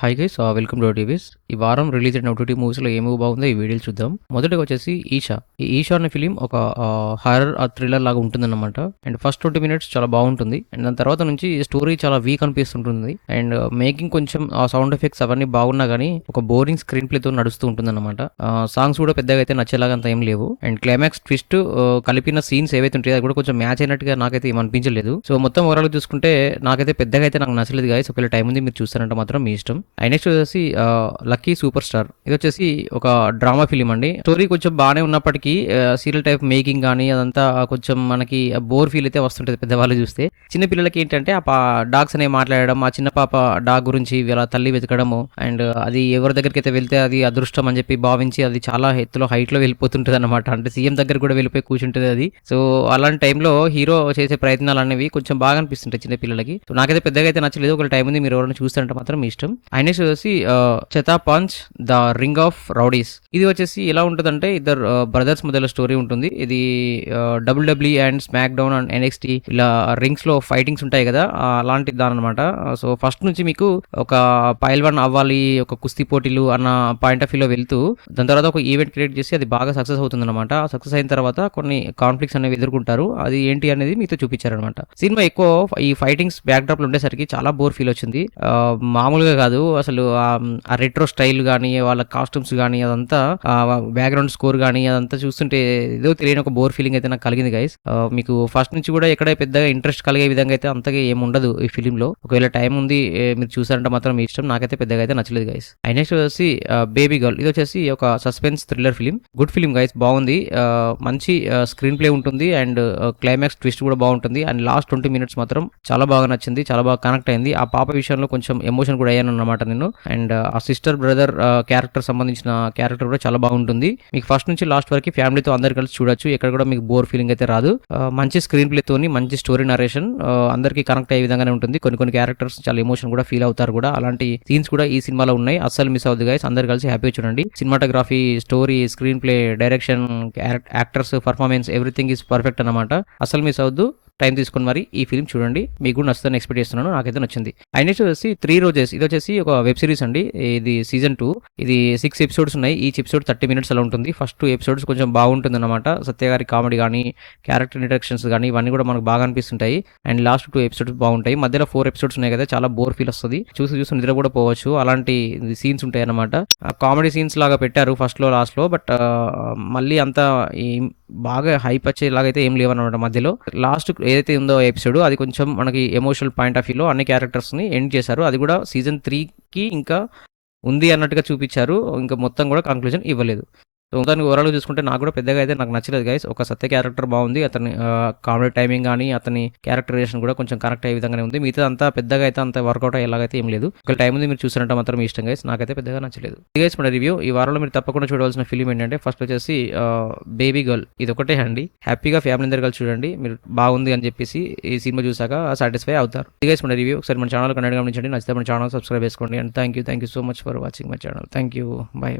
Hi guys welcome to TVs. ఈ వారం release అయిన ఓటీటీ మూవీస్లో ఏ మూవీ బాగుందో ఈ వీడియోలు చూద్దాం. మొదటగా వచ్చేసి ఈషా. ఈ ఈషా అనే ఫిలిం ఒక హారర్ థ్రిల్లర్ లాగా ఉంటుందన్నమాట. అండ్ ఫస్ట్ 20 మినిట్స్ చాలా బాగుంటుంది. అండ్ దాని తర్వాత నుంచి స్టోరీ చాలా వీక్ అనిపిస్తుంటుంది. అండ్ మేకింగ్ కొంచెం ఆ సౌండ్ ఎఫెక్ట్స్ అవన్నీ బాగున్నా కానీ ఒక బోరింగ్ స్క్రీన్ ప్లేతో నడుస్తూ ఉంటుంది అనమాట. సాంగ్స్ కూడా పెద్దగా అయితే నచ్చేలాగా అంత ఏం లేవు. అండ్ క్లైమాక్స్ ట్విస్ట్ కలిపిన సీన్స్ ఏవైతే ఉంటాయో అది కూడా కొంచెం మ్యాచ్ అయినట్టుగా నాకైతే ఏం అనిపించలేదు. సో మొత్తం ఓవరాల్ చూసుకుంటే నాకైతే పెద్దగా అయితే నాకు నచ్చలేదు గాయస్. ఒకవేళ టైం ఉంది మీరు చూస్తారంటే మాత్రం మీ ఇష్టం. నెక్స్ట్ వచ్చేసి లక్కీ సూపర్ స్టార్. ఇది వచ్చేసి ఒక డ్రామా ఫిలిం అండి. స్టోరీ కొంచెం బాగానే ఉన్నప్పటికీ సీరియల్ టైప్ మేకింగ్ కానీ అదంతా కొంచెం మనకి బోర్ ఫీల్ అయితే వస్తుంటది పెద్దవాళ్ళు చూస్తే. చిన్న పిల్లలకి ఏంటంటే ఆ డాగ్స్ అనే మాట్లాడడం, ఆ చిన్న పాప డాగ్ గురించి వీళ్ళ తల్లి వెతకడము, అండ్ అది ఎవరి దగ్గరికి అయితే వెళ్తే అది అదృష్టం అని చెప్పి భావించి అది చాలా ఎత్తులో హైట్ లో వెళ్ళిపోతుంటది అనమాట. అంటే సీఎం దగ్గర కూడా వెళ్ళిపోయి కూర్చుంటది అది. సో అలాంటి టైంలో హీరో చేసే ప్రయత్నాలు అనేవి కొంచెం బాగా అనిపిస్తుంటాయి చిన్న పిల్లలకి. సో నాకైతే పెద్దగా అయితే నచ్చలేదు. ఒక టైం ఉంది మీరు ఎవరైనా చూస్తారంటే మాత్రం మీ ఇష్టం. ఆయన వచ్చేసి చెతా punch the ring of rowdies. ఇది వచ్చేసి ఎలా ఉంటుందంటే ఇద్దరు బ్రదర్స్ మధ్యలో స్టోరీ ఉంటుంది. ఇది WW and smackdown and NXT ఇలా రింగ్స్ లో ఫైటింగ్స్ ఉంటాయి కదా, అలాంటి దాని అనమాట. సో ఫస్ట్ నుంచి మీకు ఒక పైల్వాన్ అవ్వాలి, ఒక కుస్తీ పోటీలు అన్న పాయింట్ ఆఫ్ వ్యూలో వెళ్తూ దాని తర్వాత ఒక ఈవెంట్ క్రియేట్ చేసి అది బాగా సక్సెస్ అవుతుంది అనమాట. సక్సెస్ అయిన తర్వాత కొన్ని కాన్ఫ్లిక్ట్స్ అనేవి ఎదుర్కొంటారు. అది ఏంటి అనేది మీతో చూపించారనమాట. సినిమా ఎక్కువ ఈ ఫైటింగ్స్ బ్యాక్ డ్రాప్ లో ఉండేసరికి చాలా బోర్ ఫీల్ వచ్చింది. మామూలుగా కాదు అసలు. ఆ రెట్రో స్టైల్ కానీ వాళ్ళ కాస్ట్యూమ్స్ కానీ అదంతా బ్యాక్గ్రౌండ్ స్కోర్ కానీ అదంతా చూస్తుంటే ఏదో తెలియని ఒక బోర్ ఫీలింగ్ అయితే నాకు కలిగింది గైస్. మీకు ఫస్ట్ నుంచి కూడా ఎక్కడ పెద్దగా ఇంట్రెస్ట్ కలిగే విధంగా అయితే అంతగా ఏమి ఉండదు ఈ ఫిలిం లో. ఒకవేళ టైం ఉంది మీరు చూసారంటే మాత్రం మీ ఇష్టం. నాకైతే పెద్దగా అయితే నచ్చలేదు గైస్. నెక్స్ట్ వచ్చేసి బేబీ గర్ల్. ఇది వచ్చేసి ఒక suspense thriller film. Good film guys, బాగుంది. మంచి స్క్రీన్ ప్లే ఉంటుంది అండ్ క్లైమాక్స్ ట్విస్ట్ కూడా బాగుంటుంది. అండ్ లాస్ట్ 20 మినిట్స్ మాత్రం చాలా బాగా నచ్చింది, చాలా బాగా కనెక్ట్ అయింది. ఆ పాప విషయంలో కొంచెం ఎమోషన్ కూడా అయ్యాను అన్నమాట నేను. అండ్ ఆ సిస్టర్ బ్రదర్ క్యారెక్టర్ సంబంధించిన క్యారెక్టర్ కూడా చాలా బాగుంటుంది. మీకు ఫస్ట్ నుంచి లాస్ట్ వరకు ఫ్యామిలీతో అందరు కలిసి చూడొచ్చు. ఎక్కడ కూడా మీకు బోర్ ఫీలింగ్ అయితే రాదు. మంచి స్క్రీన్ ప్లే తోని మంచి స్టోరీ నరేషన్ అందరికి కనెక్ట్ అయ్యే విధంగానే ఉంటుంది. కొన్ని క్యారెక్టర్స్ చాలా ఎమోషన్ కూడా ఫీల్ అవుతారు కూడా. అలాంటి సీన్స్ కూడా ఈ సినిమాలో ఉన్నాయి. అస్సలు మిస్ అవుతుంది గైస్. అందరు కలిసి హ్యాపీగా చూడండి. Cinematography, story, screen play, direction, actors performance everything is perfect అన్నమాట. అసలు మిస్ అవద్దు. టైం తీసుకుని మరి ఈ ఫిల్మ్ చూడండి. మీకు కూడా నచ్చుతుందని ఎక్స్పెక్ట్ చేస్తున్నాను. నాకైతే నచ్చింది. నెక్స్ట్ వచ్చేసి 3 రోజెస్. ఇది వచ్చేసి ఒక వెబ్ సిరీస్ అండి. ఇది సీజన్ 2. ఇది 6 ఎపిసోడ్స్ ఉన్నాయి. ఈచ్ ఎపిసోడ్ 30 మినిట్స్ అలా ఉంటుంది. ఫస్ట్ 2 ఎపిసోడ్స్ కొంచెం బాగుంటుంది అనమాట. సత్య గారి కామెడీ కానీ క్యారెక్టర్ ఇంట్రడక్షన్స్ కానీ ఇవన్నీ కూడా మనకు బాగా అనిపిస్తుంటాయి. అండ్ లాస్ట్ 2 ఎపిసోడ్స్ బాగుంటాయి. మధ్యలో 4 ఎపిసోడ్స్ ఉన్నాయి కదా, చాలా బోర్ ఫీల్ వస్తుంది. చూసి నిద్ర కూడా పోవచ్చు. అలాంటి సీన్స్ ఉంటాయి అనమాట. కామెడీ సీన్స్ లాగా పెట్టారు ఫస్ట్ లో లాస్ట్ లో. బట్ మళ్ళీ అంతా బాగా హైప్ వచ్చేలాగైతే ఏం లేవన్నమాట. మధ్యలో లాస్ట్ ఏదైతే ఉందో ఎపిసోడ్ అది కొంచెం మనకి ఎమోషనల్ పాయింట్ ఆఫ్ వ్యూలో అన్ని క్యారెక్టర్స్ని ఎండ్ చేశారు. అది కూడా సీజన్ 3కి ఇంకా ఉంది అన్నట్టుగా చూపించారు. ఇంకా మొత్తం కూడా కంక్లూజన్ ఇవ్వలేదు. సో మొత్తానికి ఓవరాల్ చూసుకుంటే నాకు కూడా పెద్దగా అయితే నాకు నచ్చలేదు గైస్. ఒక సత్య క్యారెక్టర్ బాగుంది. అతని కామెడీ టైమింగ్ కానీ అతని క్యారెక్టరైజేషన్ కూడా కొంచెం కరెక్ట్ అయ్యే విధంగానే ఉంది. మిగతా అంతా పెద్దగా అయితే అంత వర్కౌట్ అయ్యేలాగైతే ఏం లేదు. ఒక టైం ఉంది మీరు చూసారంటే మాత్రం ఇష్టం గైస్. నాకైతే పెద్దగా నచ్చలేదు. గైస్ మన రివ్యూ ఈ వారంలో మీరు తప్పకుండా చూడవలసిన ఫిలిం ఏంటంటే ఫస్ట్ వచ్చేసి బేబీ గర్ల్. ఇది ఒకటే అండి. హ్యాపీగా ఫ్యామిలీ అందరు కలిసి చూడండి. మీరు బాగుంది అని చెప్పేసి ఈ సినిమా చూసాక సాటిస్ఫై అవుతారు. గైస్ మన రివ్యూ ఒకసారి మన ఛానల్ కనెక్ట్ గమనించండి. నచ్చితే మన ఛానల్ సబ్స్క్రైబ్ చేసుకోండి. And thank you so much for watching my channel. Thank you. By.